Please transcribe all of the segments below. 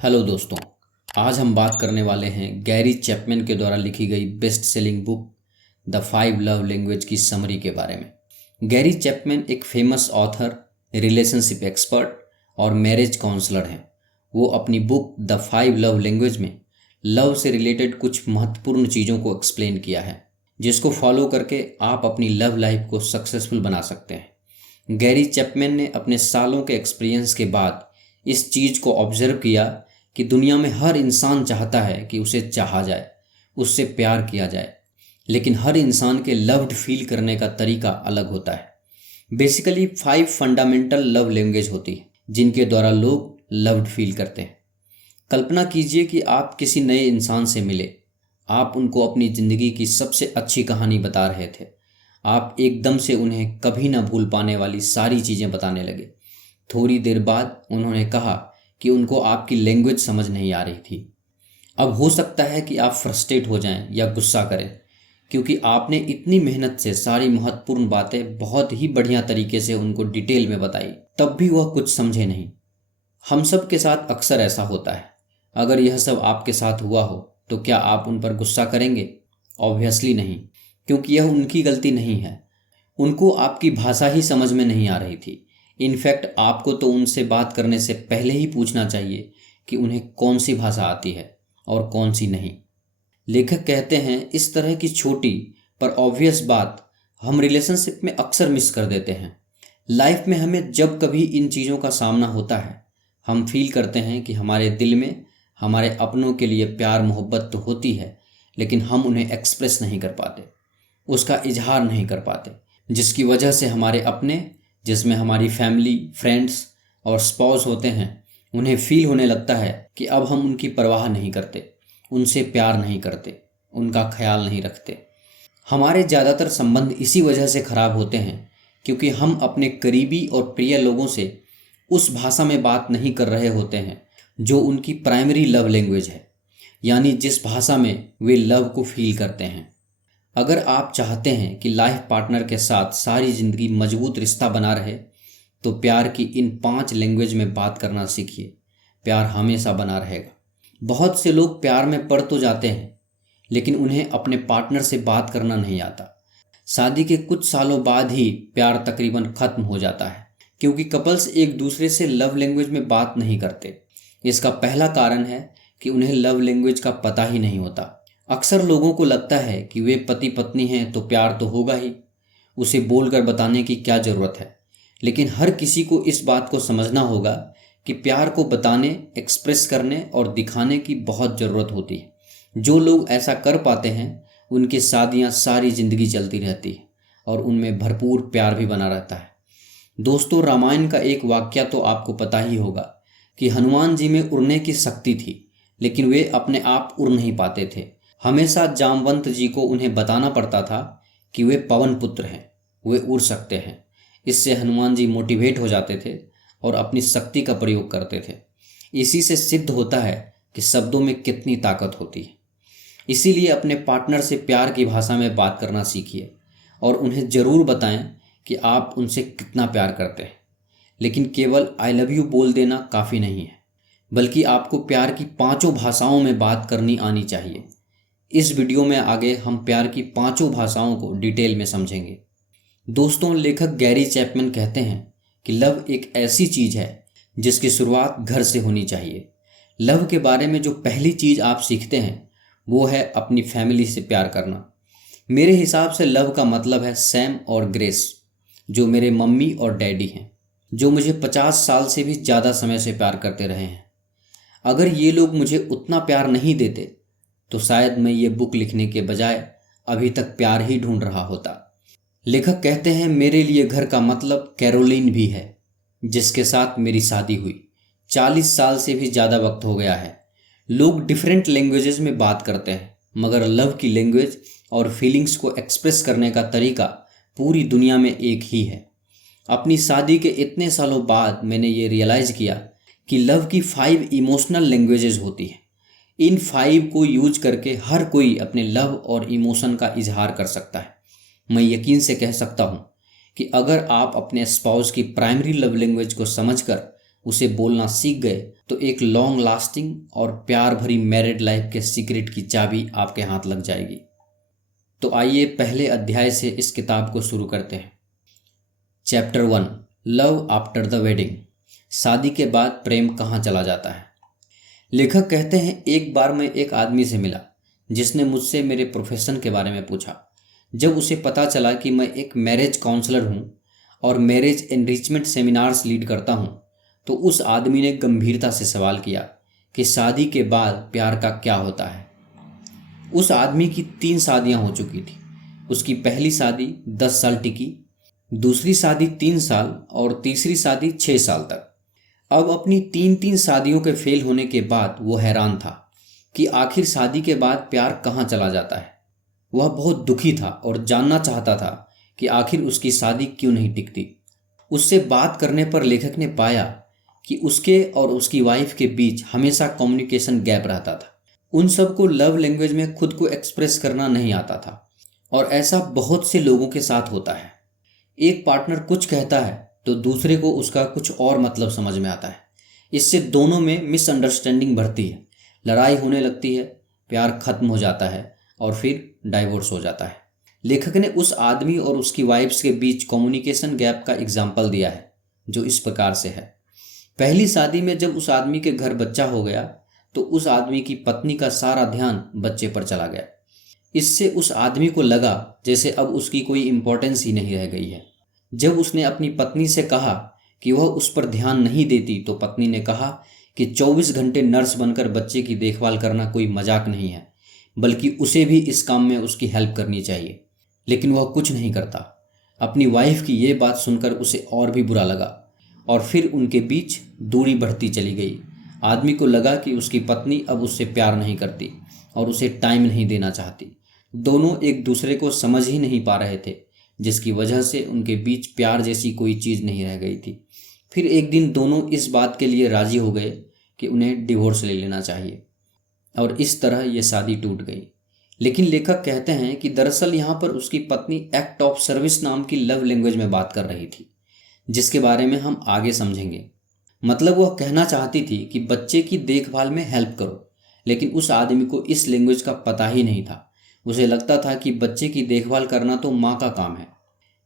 Hello दोस्तों। आज हम बात करने वाले हैं गैरी चैपमैन के द्वारा लिखी गई best selling book the 5 love language की समरी के बारे में। गैरी चैपमैन एक फेमस ऑथर, रिलेशनशिप एक्सपर्ट और मैरिज काउंसलर हैं। वो अपनी बुक द 5 लव लैंग्वेज में लव से रिलेटेड कुछ महत्वपूर्ण चीज़ों को एक्सप्लेन किया है, जिसको फॉलो करके आप अपनी लव लाइफ को सक्सेसफुल बना सकते हैं। गैरी चैपमैन ने अपने सालों के एक्सपीरियंस के बाद इस चीज़ को ऑब्जर्व किया कि दुनिया में हर इंसान चाहता है कि उसे चाहा जाए, उससे प्यार किया जाए, लेकिन हर इंसान के लव्ड फील करने का तरीका अलग होता है। बेसिकली 5 फंडामेंटल लव लैंग्वेज होती है जिनके द्वारा लोग लव्ड फील करते हैं। कल्पना कीजिए कि आप किसी नए इंसान से मिले। आप उनको अपनी ज़िंदगी की सबसे अच्छी कहानी बता रहे थे। आप एकदम से उन्हें कभी ना भूल पाने वाली सारी चीज़ें बताने लगे। थोड़ी देर बाद उन्होंने कहा कि उनको आपकी लैंग्वेज समझ नहीं आ रही थी। अब हो सकता है कि आप फ्रस्ट्रेट हो जाएं या गुस्सा करें, क्योंकि आपने इतनी मेहनत से सारी महत्वपूर्ण बातें बहुत ही बढ़िया तरीके से उनको डिटेल में बताई, तब भी वह कुछ समझे नहीं। हम सब के साथ अक्सर ऐसा होता है। अगर यह सब आपके साथ हुआ हो तो क्या आप उन पर गुस्सा करेंगे? ऑब्वियसली नहीं, क्योंकि यह उनकी गलती नहीं है। उनको आपकी भाषा ही समझ में नहीं आ रही थी। इनफैक्ट आपको तो उनसे बात करने से पहले ही पूछना चाहिए कि उन्हें कौन सी भाषा आती है और कौन सी नहीं। लेखक कहते हैं इस तरह की छोटी पर ऑब्वियस बात हम रिलेशनशिप में अक्सर मिस कर देते हैं। लाइफ में हमें जब कभी इन चीज़ों का सामना होता है, हम फील करते हैं कि हमारे दिल में हमारे अपनों के लिए प्यार मोहब्बत तो होती है, लेकिन हम उन्हें एक्सप्रेस नहीं कर पाते, उसका इजहार नहीं कर पाते, जिसकी वजह से हमारे अपने, जिसमें हमारी फैमिली, फ्रेंड्स और स्पाउस होते हैं, उन्हें फील होने लगता है कि अब हम उनकी परवाह नहीं करते, उनसे प्यार नहीं करते, उनका ख्याल नहीं रखते। हमारे ज़्यादातर संबंध इसी वजह से ख़राब होते हैं क्योंकि हम अपने करीबी और प्रिय लोगों से उस भाषा में बात नहीं कर रहे होते हैं जो उनकी प्राइमरी लव लैंग्वेज है, यानी जिस भाषा में वे लव को फील करते हैं। अगर आप चाहते हैं कि लाइफ पार्टनर के साथ सारी ज़िंदगी मजबूत रिश्ता बना रहे, तो प्यार की इन 5 लैंग्वेज में बात करना सीखिए। प्यार हमेशा बना रहेगा। बहुत से लोग प्यार में पड़ तो जाते हैं, लेकिन उन्हें अपने पार्टनर से बात करना नहीं आता। शादी के कुछ सालों बाद ही प्यार तकरीबन ख़त्म हो जाता है, क्योंकि कपल्स एक दूसरे से लव लैंग्वेज में बात नहीं करते। इसका पहला कारण है कि उन्हें लव लैंग्वेज का पता ही नहीं होता। अक्सर लोगों को लगता है कि वे पति पत्नी हैं तो प्यार तो होगा ही, उसे बोलकर बताने की क्या ज़रूरत है। लेकिन हर किसी को इस बात को समझना होगा कि प्यार को बताने, एक्सप्रेस करने और दिखाने की बहुत ज़रूरत होती है। जो लोग ऐसा कर पाते हैं उनकी शादियां सारी ज़िंदगी चलती रहती है और उनमें भरपूर प्यार भी बना रहता है। दोस्तों, रामायण का एक वाक्य तो आपको पता ही होगा कि हनुमान जी में उड़ने की शक्ति थी, लेकिन वे अपने आप उड़ नहीं पाते थे। हमेशा जामवंत जी को उन्हें बताना पड़ता था कि वे पवन पुत्र हैं, वे उड़ सकते हैं। इससे हनुमान जी मोटिवेट हो जाते थे और अपनी शक्ति का प्रयोग करते थे। इसी से सिद्ध होता है कि शब्दों में कितनी ताकत होती है। इसीलिए अपने पार्टनर से प्यार की भाषा में बात करना सीखिए और उन्हें ज़रूर बताएं कि आप उनसे कितना प्यार करते हैं। लेकिन केवल आई लव यू बोल देना काफ़ी नहीं है, बल्कि आपको प्यार की 5 भाषाओं में बात करनी आनी चाहिए। इस वीडियो में आगे हम प्यार की 5 भाषाओं को डिटेल में समझेंगे। दोस्तों, लेखक गैरी चैपमैन कहते हैं कि लव एक ऐसी चीज़ है जिसकी शुरुआत घर से होनी चाहिए। लव के बारे में जो पहली चीज़ आप सीखते हैं वो है अपनी फैमिली से प्यार करना। मेरे हिसाब से लव का मतलब है सैम और ग्रेस, जो मेरे मम्मी और डैडी हैं, जो मुझे 50 साल से भी ज़्यादा समय से प्यार करते रहे हैं। अगर ये लोग मुझे उतना प्यार नहीं देते तो शायद मैं ये बुक लिखने के बजाय अभी तक प्यार ही ढूंढ रहा होता। लेखक कहते हैं मेरे लिए घर का मतलब कैरोलिन भी है, जिसके साथ मेरी शादी हुई। 40 साल से भी ज़्यादा वक्त हो गया है। लोग डिफरेंट लैंग्वेजेस में बात करते हैं, मगर लव की लैंग्वेज और फीलिंग्स को एक्सप्रेस करने का तरीका पूरी दुनिया में एक ही है। अपनी शादी के इतने सालों बाद मैंने ये रियलाइज़ किया कि लव की 5 इमोशनल लैंग्वेजेस होती हैं। इन 5 को यूज करके हर कोई अपने लव और इमोशन का इजहार कर सकता है। मैं यकीन से कह सकता हूँ कि अगर आप अपने स्पाउस की प्राइमरी लव लैंग्वेज को समझकर उसे बोलना सीख गए तो एक लॉन्ग लास्टिंग और प्यार भरी मैरिड लाइफ के सीक्रेट की चाबी आपके हाथ लग जाएगी। तो आइए पहले अध्याय से इस किताब को शुरू करते हैं। Chapter 1, love after the wedding. शादी के बाद प्रेम कहाँ चला जाता है। लेखक कहते हैं, एक बार मैं एक आदमी से मिला जिसने मुझसे मेरे प्रोफेशन के बारे में पूछा। जब उसे पता चला कि मैं एक मैरिज काउंसलर हूँ और मैरिज एनरिचमेंट सेमिनार्स लीड करता हूँ, तो उस आदमी ने गंभीरता से सवाल किया कि शादी के बाद प्यार का क्या होता है। उस आदमी की 3 शादियाँ हो चुकी थी। उसकी पहली शादी 10 साल टिकी, दूसरी शादी 3 साल और तीसरी शादी 6 साल तक। अब अपनी 3 शादियों के फेल होने के बाद वो हैरान था कि आखिर शादी के बाद प्यार कहाँ चला जाता है। वह बहुत दुखी था और जानना चाहता था कि आखिर उसकी शादी क्यों नहीं टिकती। उससे बात करने पर लेखक ने पाया कि उसके और उसकी वाइफ के बीच हमेशा कम्युनिकेशन गैप रहता था। उन सबको लव लैंग्वेज में खुद को एक्सप्रेस करना नहीं आता था और ऐसा बहुत से लोगों के साथ होता है। एक पार्टनर कुछ कहता है तो दूसरे को उसका कुछ और मतलब समझ में आता है। इससे दोनों में मिसअंडरस्टैंडिंग बढ़ती है, लड़ाई होने लगती है, प्यार खत्म हो जाता है और फिर डाइवोर्स हो जाता है। लेखक ने उस आदमी और उसकी वाइफ्स के बीच कम्युनिकेशन गैप का एग्जाम्पल दिया है, जो इस प्रकार से है। पहली शादी में जब उस आदमी के घर बच्चा हो गया तो उस आदमी की पत्नी का सारा ध्यान बच्चे पर चला गया। इससे उस आदमी को लगा जैसे अब उसकी कोई इम्पोर्टेंस ही नहीं रह गई है। जब उसने अपनी पत्नी से कहा कि वह उस पर ध्यान नहीं देती तो पत्नी ने कहा कि 24 घंटे नर्स बनकर बच्चे की देखभाल करना कोई मजाक नहीं है, बल्कि उसे भी इस काम में उसकी हेल्प करनी चाहिए। लेकिन वह कुछ नहीं करता। अपनी वाइफ की ये बात सुनकर उसे और भी बुरा लगा और फिर उनके बीच दूरी बढ़ती चली गई। आदमी को लगा कि उसकी पत्नी अब उससे प्यार नहीं करती और उसे टाइम नहीं देना चाहती। दोनों एक दूसरे को समझ ही नहीं पा रहे थे, जिसकी वजह से उनके बीच प्यार जैसी कोई चीज़ नहीं रह गई थी। फिर एक दिन दोनों इस बात के लिए राजी हो गए कि उन्हें डिवोर्स ले लेना चाहिए और इस तरह ये शादी टूट गई। लेकिन लेखक कहते हैं कि दरअसल यहाँ पर उसकी पत्नी एक्ट ऑफ सर्विस नाम की लव लैंग्वेज में बात कर रही थी, जिसके बारे में हम आगे समझेंगे। मतलब वह कहना चाहती थी कि बच्चे की देखभाल में हेल्प करो, लेकिन उस आदमी को इस लैंग्वेज का पता ही नहीं था। उसे लगता था कि बच्चे की देखभाल करना तो माँ का काम है,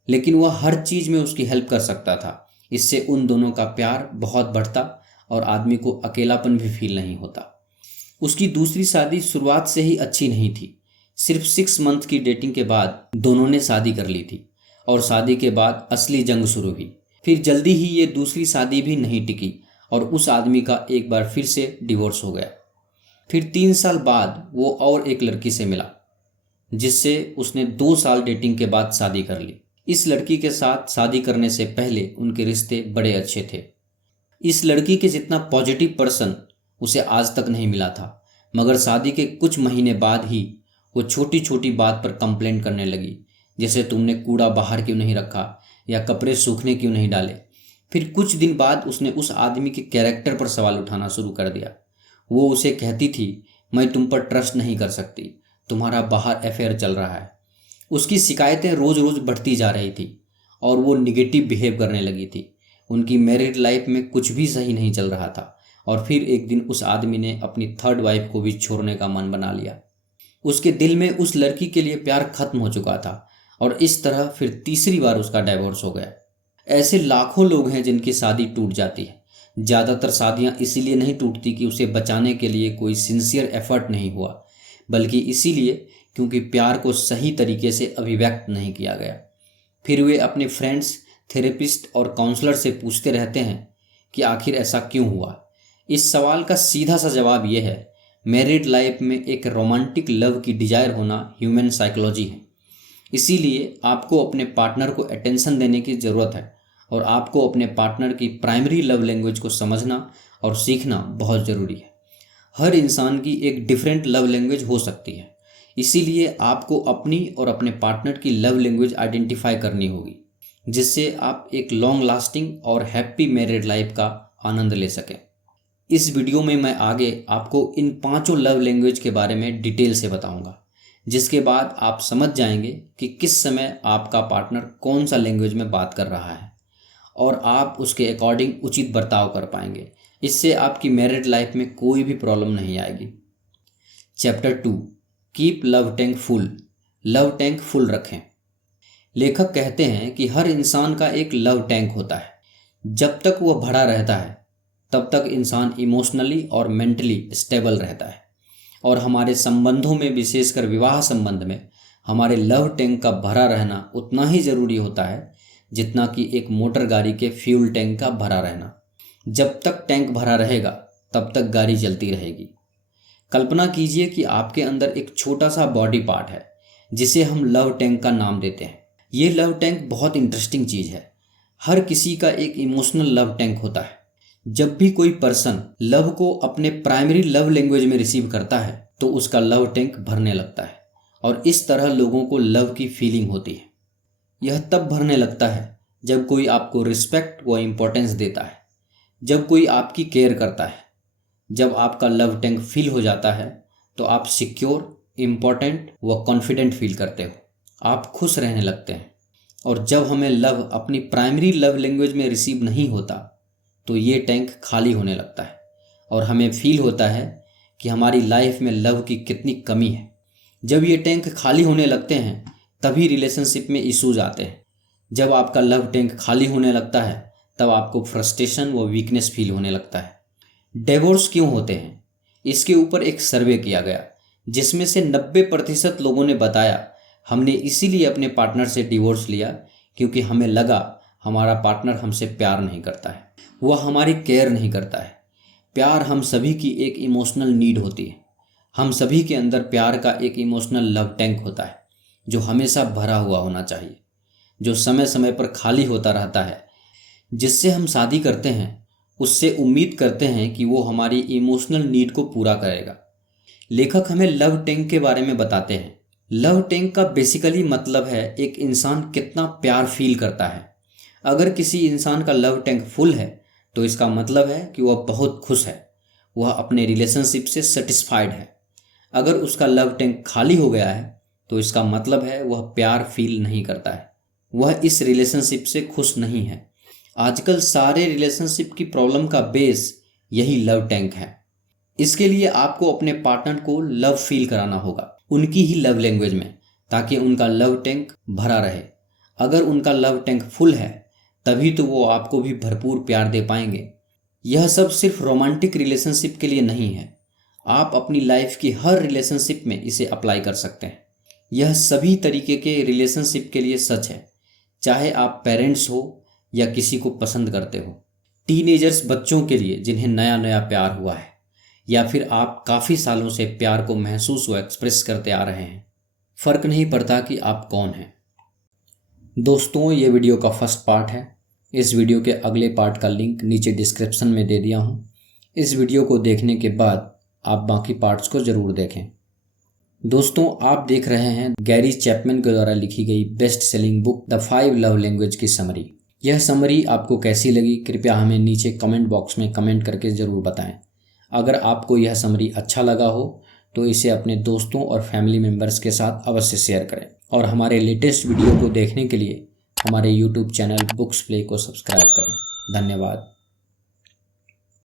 लेकिन वह हर चीज़ में उसकी हेल्प कर सकता था। इससे उन दोनों का प्यार बहुत बढ़ता और आदमी को अकेलापन भी फील नहीं होता। उसकी दूसरी शादी शुरुआत से ही अच्छी नहीं थी। सिर्फ 6 मंथ की डेटिंग के बाद दोनों ने शादी कर ली थी और शादी के बाद असली जंग शुरू हुई। फिर जल्दी ही ये दूसरी शादी भी नहीं टिकी और उस आदमी का एक बार फिर से डिवोर्स हो गया। फिर 3 साल बाद वो और एक लड़की से मिला, जिससे उसने 2 साल डेटिंग के बाद शादी कर ली। इस लड़की के साथ शादी करने से पहले उनके रिश्ते बड़े अच्छे थे। इस लड़की के जितना पॉजिटिव पर्सन उसे आज तक नहीं मिला था, मगर शादी के कुछ महीने बाद ही वो छोटी छोटी बात पर कंप्लेंट करने लगी, जैसे तुमने कूड़ा बाहर क्यों नहीं रखा या कपड़े सूखने क्यों नहीं डाले। फिर कुछ दिन बाद उसने उस आदमी के कैरेक्टर पर सवाल उठाना शुरू कर दिया। वो उसे कहती थी, मैं तुम पर ट्रस्ट नहीं कर सकती, तुम्हारा बाहर अफेयर चल रहा है। उसकी शिकायतें रोज़ रोज़ बढ़ती जा रही थी और वो निगेटिव बिहेव करने लगी थी। उनकी मैरिड लाइफ में कुछ भी सही नहीं चल रहा था और फिर एक दिन उस आदमी ने अपनी 3rd वाइफ को भी छोड़ने का मन बना लिया। उसके दिल में उस लड़की के लिए प्यार खत्म हो चुका था और इस तरह फिर तीसरी बार उसका डाइवोर्स हो गया। ऐसे लाखों लोग हैं जिनकी शादी टूट जाती है। ज़्यादातर शादियाँ इसीलिए नहीं टूटती कि उसे बचाने के लिए कोई सिंसियर एफर्ट नहीं हुआ, बल्कि इसीलिए क्योंकि प्यार को सही तरीके से अभिव्यक्त नहीं किया गया। फिर वे अपने फ्रेंड्स, थेरेपिस्ट और काउंसलर से पूछते रहते हैं कि आखिर ऐसा क्यों हुआ। इस सवाल का सीधा सा जवाब यह है, मैरिड लाइफ में एक रोमांटिक लव की डिजायर होना ह्यूमन साइकोलॉजी है। इसीलिए आपको अपने पार्टनर को अटेंशन देने की ज़रूरत है और आपको अपने पार्टनर की प्राइमरी लव लैंग्वेज को समझना और सीखना बहुत ज़रूरी है। हर इंसान की एक डिफरेंट लव लैंग्वेज हो सकती है, इसीलिए आपको अपनी और अपने पार्टनर की लव लैंग्वेज आइडेंटिफाई करनी होगी, जिससे आप एक लॉन्ग लास्टिंग और हैप्पी मैरिड लाइफ का आनंद ले सकें। इस वीडियो में मैं आगे आपको इन 5 लव लैंग्वेज के बारे में डिटेल से बताऊंगा, जिसके बाद आप समझ जाएंगे कि किस समय आपका पार्टनर कौन सा लैंग्वेज में बात कर रहा है और आप उसके अकॉर्डिंग उचित बर्ताव कर पाएंगे। इससे आपकी मैरिड लाइफ में कोई भी प्रॉब्लम नहीं आएगी। Chapter 2, keep love tank full. Love tank full रखें। लेखक कहते हैं कि हर इंसान का एक लव टैंक होता है। जब तक वह भरा रहता है तब तक इंसान इमोशनली और मेंटली स्टेबल रहता है। और हमारे संबंधों में, विशेषकर विवाह संबंध में, हमारे लव टैंक का भरा रहना उतना ही ज़रूरी होता है जितना कि एक मोटर गाड़ी के फ्यूल टैंक का भरा रहना। जब तक टैंक भरा रहेगा तब तक गाड़ी चलती रहेगी। कल्पना कीजिए कि आपके अंदर एक छोटा सा बॉडी पार्ट है जिसे हम लव टैंक का नाम देते हैं। ये लव टैंक बहुत इंटरेस्टिंग चीज़ है। हर किसी का एक इमोशनल लव टैंक होता है। जब भी कोई पर्सन लव को अपने प्राइमरी लव लैंग्वेज में रिसीव करता है तो उसका लव टैंक भरने लगता है और इस तरह लोगों को लव की फीलिंग होती है। यह तब भरने लगता है जब कोई आपको रिस्पेक्ट व इम्पोर्टेंस देता है, जब कोई आपकी केयर करता है। जब आपका लव टैंक फिल हो जाता है तो आप सिक्योर, इम्पोर्टेंट व कॉन्फिडेंट फील करते हो। आप खुश रहने लगते हैं। और जब हमें लव अपनी प्राइमरी लव लैंग्वेज में रिसीव नहीं होता तो ये टैंक खाली होने लगता है और हमें फील होता है कि हमारी लाइफ में लव की कितनी कमी है। जब ये टैंक खाली होने लगते हैं तभी रिलेशनशिप में इश्यूज आते हैं। जब आपका लव टैंक खाली होने लगता है तब आपको फ्रस्ट्रेशन व वीकनेस फील होने लगता है। डिवोर्स क्यों होते हैं, इसके ऊपर एक सर्वे किया गया जिसमें से 90% लोगों ने बताया हमने इसीलिए अपने पार्टनर से डिवोर्स लिया क्योंकि हमें लगा हमारा पार्टनर हमसे प्यार नहीं करता है, वह हमारी केयर नहीं करता है। प्यार हम सभी की एक इमोशनल नीड होती है। हम सभी के अंदर प्यार का एक इमोशनल लव टैंक होता है जो हमेशा भरा हुआ होना चाहिए, जो समय समय पर खाली होता रहता है। जिससे हम शादी करते हैं उससे उम्मीद करते हैं कि वो हमारी इमोशनल नीड को पूरा करेगा। लेखक हमें लव टैंक के बारे में बताते हैं। लव टैंक का बेसिकली मतलब है एक इंसान कितना प्यार फील करता है। अगर किसी इंसान का लव टैंक फुल है तो इसका मतलब है कि वह बहुत खुश है, वह अपने रिलेशनशिप से सेटिस्फाइड है। अगर उसका लव टैंक खाली हो गया है तो इसका मतलब है वह प्यार फील नहीं करता है, वह इस रिलेशनशिप से खुश नहीं है। आजकल सारे रिलेशनशिप की प्रॉब्लम का बेस यही लव टैंक है। इसके लिए आपको अपने पार्टनर को लव फील कराना होगा उनकी ही लव लैंग्वेज में, ताकि उनका लव टैंक भरा रहे। अगर उनका लव टैंक फुल है तभी तो वो आपको भी भरपूर प्यार दे पाएंगे। यह सब सिर्फ रोमांटिक रिलेशनशिप के लिए नहीं है, आप अपनी लाइफ की हर रिलेशनशिप में इसे अप्लाई कर सकते हैं। यह सभी तरीके के रिलेशनशिप के लिए सच है, चाहे आप पेरेंट्स हो या किसी को पसंद करते हो, टीनेजर्स बच्चों के लिए जिन्हें नया नया प्यार हुआ है, या फिर आप काफ़ी सालों से प्यार को महसूस व एक्सप्रेस करते आ रहे हैं। फ़र्क नहीं पड़ता कि आप कौन हैं। दोस्तों, ये वीडियो का फर्स्ट पार्ट है। इस वीडियो के अगले पार्ट का लिंक नीचे डिस्क्रिप्शन में दे दिया हूँ। इस वीडियो को देखने के बाद आप बाकी पार्ट्स को ज़रूर देखें। दोस्तों, आप देख रहे हैं गैरी चैपमैन के द्वारा लिखी गई best selling book the 5 love language की समरी। यह समरी आपको कैसी लगी कृपया हमें नीचे कमेंट बॉक्स में कमेंट करके ज़रूर बताएं। अगर आपको यह समरी अच्छा लगा हो तो इसे अपने दोस्तों और फैमिली मेम्बर्स के साथ अवश्य शेयर करें और हमारे लेटेस्ट वीडियो को देखने के लिए हमारे YouTube चैनल बुक्स प्ले को सब्सक्राइब करें। धन्यवाद।